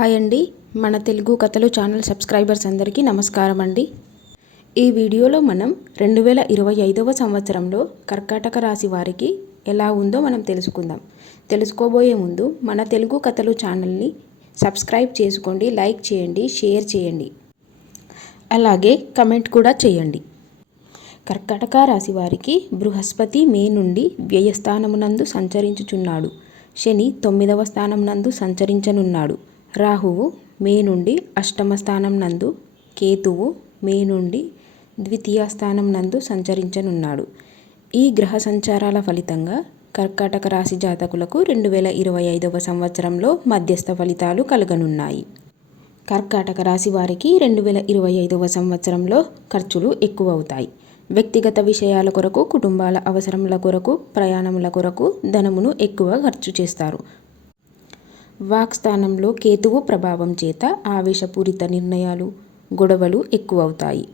Hi అండి. మన తెలుగు కథలు ఛానల్ సబ్స్క్రైబర్స్ అందరికీ నమస్కారం అండి. ఈ వీడియోలో మనం రెండు వేల ఇరవై ఐదవ సంవత్సరంలో కర్కాటక రాశి వారికి ఎలా ఉందో మనం తెలుసుకుందాం. తెలుసుకోబోయే ముందు మన తెలుగు కథలు ఛానల్ని సబ్స్క్రైబ్ చేసుకోండి లైక్ చేయండి షేర్ చేయండి. అలాగే కమెంట్ కూడా చేయండి. కర్కాటక రాశి వారికి బృహస్పతి మే నుండి వ్యయస్థానమునందు సంచరించుచున్నాడు. శని తొమ్మిదవ స్థానం నందు సంచరించనున్నాడు. రాహువు మే నుండి అష్టమ స్థానం నందు కేతువు మే నుండి ద్వితీయ స్థానం నందు సంచరించనున్నాడు. ఈ గ్రహ సంచారాల ఫలితంగా కర్కాటక రాశి జాతకులకు రెండు వేల ఇరవై ఐదవ సంవత్సరంలో మధ్యస్థ ఫలితాలు కలగనున్నాయి. కర్కాటక రాశి వారికి రెండు వేల ఇరవై ఐదవ సంవత్సరంలో ఖర్చులు ఎక్కువ అవుతాయి వ్యక్తిగత విషయాల కొరకు కుటుంబాల అవసరముల కొరకు ప్రయాణముల కొరకు ధనమును ఎక్కువ ఖర్చు చేస్తారు. వాక్స్థానంలో కేతువు ప్రభావం చేత ఆవేశపూరిత నిర్ణయాలు గొడవలు ఎక్కువవుతాయి.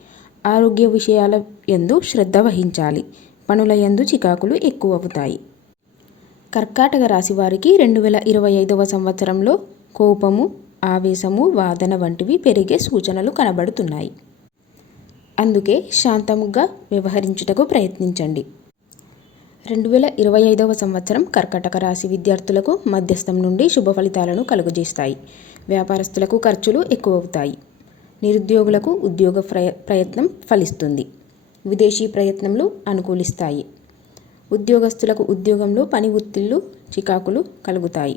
ఆరోగ్య విషయాల ఎందు శ్రద్ధ వహించాలి. పనుల ఎందు చికాకులు ఎక్కువవుతాయి. కర్కాటక రాశి వారికి రెండు వేల ఇరవై ఐదవ సంవత్సరంలో కోపము ఆవేశము వాదన వంటివి పెరిగే సూచనలు కనబడుతున్నాయి. అందుకే శాంతముగా వ్యవహరించుటకు ప్రయత్నించండి. రెండు వేల ఇరవై ఐదవ సంవత్సరం కర్కటక రాశి విద్యార్థులకు మధ్యస్థం నుండి శుభ ఫలితాలను కలుగజేస్తాయి. వ్యాపారస్తులకు ఖర్చులు ఎక్కువవుతాయి. నిరుద్యోగులకు ఉద్యోగ ప్రయ ప్రయత్నం ఫలిస్తుంది. విదేశీ ప్రయత్నములు అనుకూలిస్తాయి. ఉద్యోగస్తులకు ఉద్యోగంలో పని ఒత్తిళ్ళు చికాకులు కలుగుతాయి.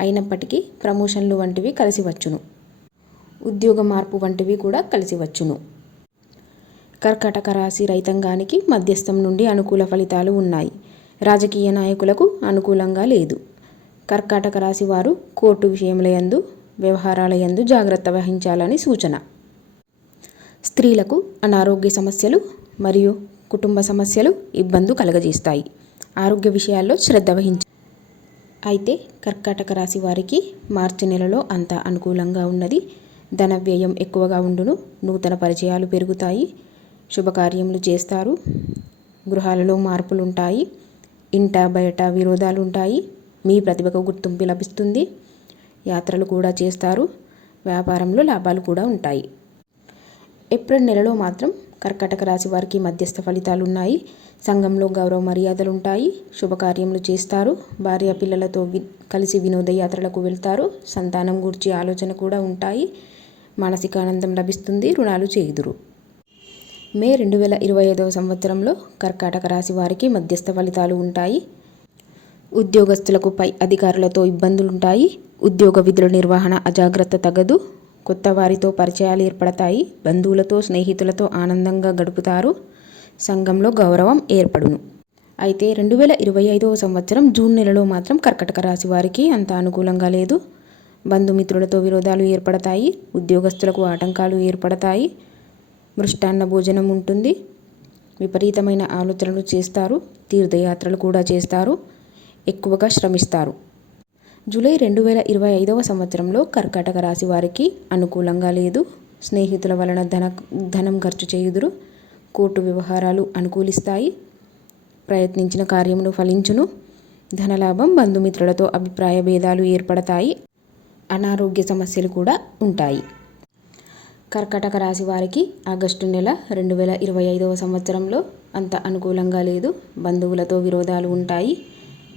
అయినప్పటికీ ప్రమోషన్లు వంటివి కలిసి వచ్చును. ఉద్యోగ మార్పు వంటివి కూడా కలిసి వచ్చును. కర్కాటక రాశి రైతాంగానికి మధ్యస్థం నుండి అనుకూల ఫలితాలు ఉన్నాయి. రాజకీయ నాయకులకు అనుకూలంగా లేదు. కర్కాటక రాశి వారు కోర్టు విషయముల యందు వ్యవహారాల యందు జాగ్రత్త వహించాలని సూచన. స్త్రీలకు అనారోగ్య సమస్యలు మరియు కుటుంబ సమస్యలు ఇబ్బంది కలగజేస్తాయి. ఆరోగ్య విషయాల్లో శ్రద్ధ వహించ అయితే కర్కాటక రాశి వారికి మార్చి నెలలో అంత అనుకూలంగా ఉన్నది. ధన వ్యయం ఎక్కువగా ఉండును నూతన పరిచయాలు పెరుగుతాయి. శుభకార్యములు చేస్తారు. గృహాలలో మార్పులు ఉంటాయి ఇంట బయట విరోధాలు ఉంటాయి మీ ప్రతిభకు గుర్తింపు లభిస్తుంది. యాత్రలు కూడా చేస్తారు. వ్యాపారంలో లాభాలు కూడా ఉంటాయి. ఏప్రిల్ నెలలో మాత్రం కర్కటక రాశి వారికి మధ్యస్థ ఫలితాలు ఉన్నాయి సంఘంలో గౌరవ మర్యాదలు ఉంటాయి శుభకార్యములు చేస్తారు. భార్య పిల్లలతో వి కలిసి వినోదయాత్రలకు వెళ్తారు. సంతానం గూర్చి ఆలోచన కూడా ఉంటాయి. మానసిక ఆనందం లభిస్తుంది. రుణాలు చేయుదురు. మే రెండు వేల ఇరవై ఐదవ సంవత్సరంలో కర్కాటక రాశి వారికి మధ్యస్థ ఫలితాలు ఉంటాయి. ఉద్యోగస్తులకు పై అధికారులతో ఇబ్బందులుంటాయి. ఉద్యోగ విధుల నిర్వహణ అజాగ్రత్త తగదు. కొత్త వారితో పరిచయాలు ఏర్పడతాయి. బంధువులతో స్నేహితులతో ఆనందంగా గడుపుతారు. సంఘంలో గౌరవం ఏర్పడును. అయితే రెండు వేల ఇరవై ఐదవ సంవత్సరం జూన్ నెలలో మాత్రం కర్కటక రాశి వారికి అంత అనుకూలంగా లేదు. బంధుమిత్రులతో విరోధాలు ఏర్పడతాయి. ఉద్యోగస్తులకు ఆటంకాలు ఏర్పడతాయి. మృష్టాన్న భోజనం ఉంటుంది. విపరీతమైన ఆలోచనలు చేస్తారు. తీర్థయాత్రలు కూడా చేస్తారు. ఎక్కువగా శ్రమిస్తారు. జూలై రెండు వేల ఇరవై ఐదవ సంవత్సరంలో కర్కాటక రాశి వారికి అనుకూలంగా లేదు. స్నేహితుల వలన ధన ధనం ఖర్చు చేయుదురు. కోర్టు వ్యవహారాలు అనుకూలిస్తాయి. ప్రయత్నించిన కార్యమును ఫలించును. ధనలాభం బంధుమిత్రులతో అభిప్రాయ భేదాలు ఏర్పడతాయి. అనారోగ్య సమస్యలు కూడా ఉంటాయి. కర్కటక రాశి వారికి ఆగస్టు నెల రెండు వేల ఇరవై ఐదవ సంవత్సరంలో అంత అనుకూలంగా లేదు. బంధువులతో విరోధాలు ఉంటాయి.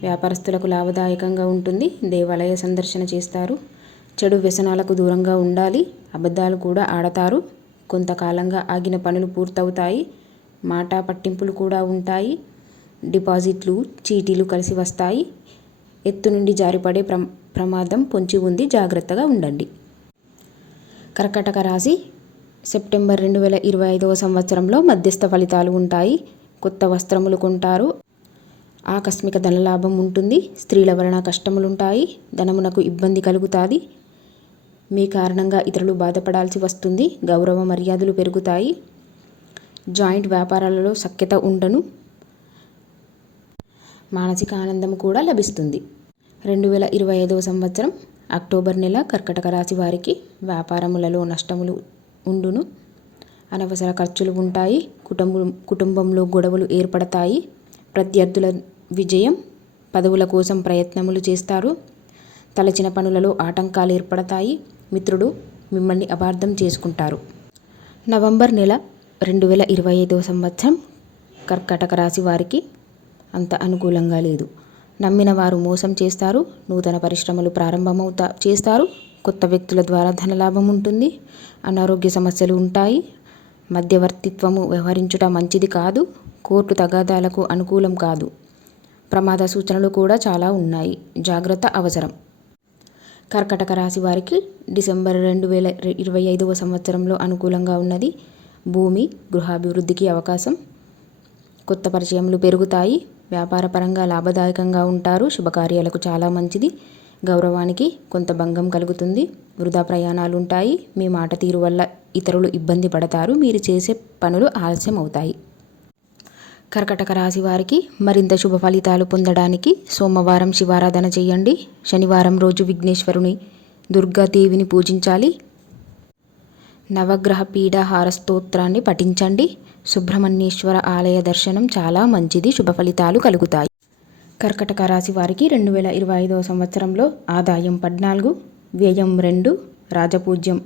వ్యాపారస్తులకు లాభదాయకంగా ఉంటుంది. దేవాలయ సందర్శన చేస్తారు. చెడు వ్యసనాలకు దూరంగా ఉండాలి. అబద్ధాలు కూడా ఆడతారు. కొంతకాలంగా ఆగిన పనులు పూర్తవుతాయి. మాట పట్టింపులు కూడా ఉంటాయి. డిపాజిట్లు చీటీలు కలిసి వస్తాయి. ఎత్తు నుండి జారిపడే ప్ర ప్రమాదం పొంచి ఉంది. జాగ్రత్తగా ఉండండి. కర్కటక రాశి సెప్టెంబర్ రెండు వేల ఇరవై ఐదవ సంవత్సరంలో మధ్యస్థ ఫలితాలు ఉంటాయి. కొత్త వస్త్రములు కొంటారు. ఆకస్మిక ధనలాభం ఉంటుంది. స్త్రీల వలన కష్టములుంటాయి. ధనమునకు ఇబ్బంది కలుగుతుంది. మీ కారణంగా ఇతరులు బాధపడాల్సి వస్తుంది. గౌరవ మర్యాదలు పెరుగుతాయి. జాయింట్ వ్యాపారాలలో సఖ్యత ఉండను. మానసిక ఆనందం కూడా లభిస్తుంది. రెండు వేల ఇరవై ఐదవ సంవత్సరం అక్టోబర్ నెల కర్కటక రాశి వారికి వ్యాపారములలో నష్టములు ఉండును. అనవసర ఖర్చులు ఉంటాయి. కుటుంబం కుటుంబంలో గొడవలు ఏర్పడతాయి. ప్రత్యర్థుల విజయం పదవుల కోసం ప్రయత్నములు చేస్తారు. తలచిన పనులలో ఆటంకాలు ఏర్పడతాయి. మిత్రుడు మిమ్మల్ని అపార్థం చేసుకుంటారు. నవంబర్ నెల రెండు వేల ఇరవై ఐదవ సంవత్సరం కర్కటక రాశి వారికి అంత అనుకూలంగా లేదు. నమ్మిన వారు మోసం చేస్తారు నూతన పరిశ్రమలు ప్రారంభమవుతా చేస్తారు. కొత్త వ్యక్తుల ద్వారా ధనలాభం ఉంటుంది. అనారోగ్య సమస్యలు ఉంటాయి. మధ్యవర్తిత్వము వ్యవహరించుట మంచిది కాదు. కోర్టు తగాదాలకు అనుకూలం కాదు. ప్రమాద సూచనలు కూడా చాలా ఉన్నాయి. జాగ్రత్త అవసరం. కర్కటక రాశి వారికి డిసెంబర్ రెండు వేల ఇరవై ఐదవ సంవత్సరంలో అనుకూలంగా ఉన్నది. భూమి గృహాభివృద్ధికి అవకాశం. కొత్త పరిచయములు పెరుగుతాయి. వ్యాపారపరంగా లాభదాయకంగా ఉంటారు. శుభకార్యాలకు చాలా మంచిది. గౌరవానికి కొంత భంగం కలుగుతుంది. వృధా ప్రయాణాలు ఉంటాయి మీ మాట తీరు వల్ల ఇతరులు ఇబ్బంది పడతారు. మీరు చేసే పనులు ఆలస్యం అవుతాయి కర్కటక రాశి వారికి మరింత శుభ ఫలితాలు పొందడానికి సోమవారం శివారాధన చేయండి. శనివారం రోజు విఘ్నేశ్వరుని దుర్గాదేవిని పూజించాలి. నవగ్రహ పీఠాహార స్తోత్రాన్ని పఠించండి. సుబ్రహ్మణ్యేశ్వర ఆలయ దర్శనం చాలా మంచిది. శుభ ఫలితాలు కలుగుతాయి. కర్కటక రాశి వారికి రెండు వేల ఇరవై ఐదవ సంవత్సరంలో ఆదాయం పద్నాలుగు వ్యయం రెండు రాజపూజ్యం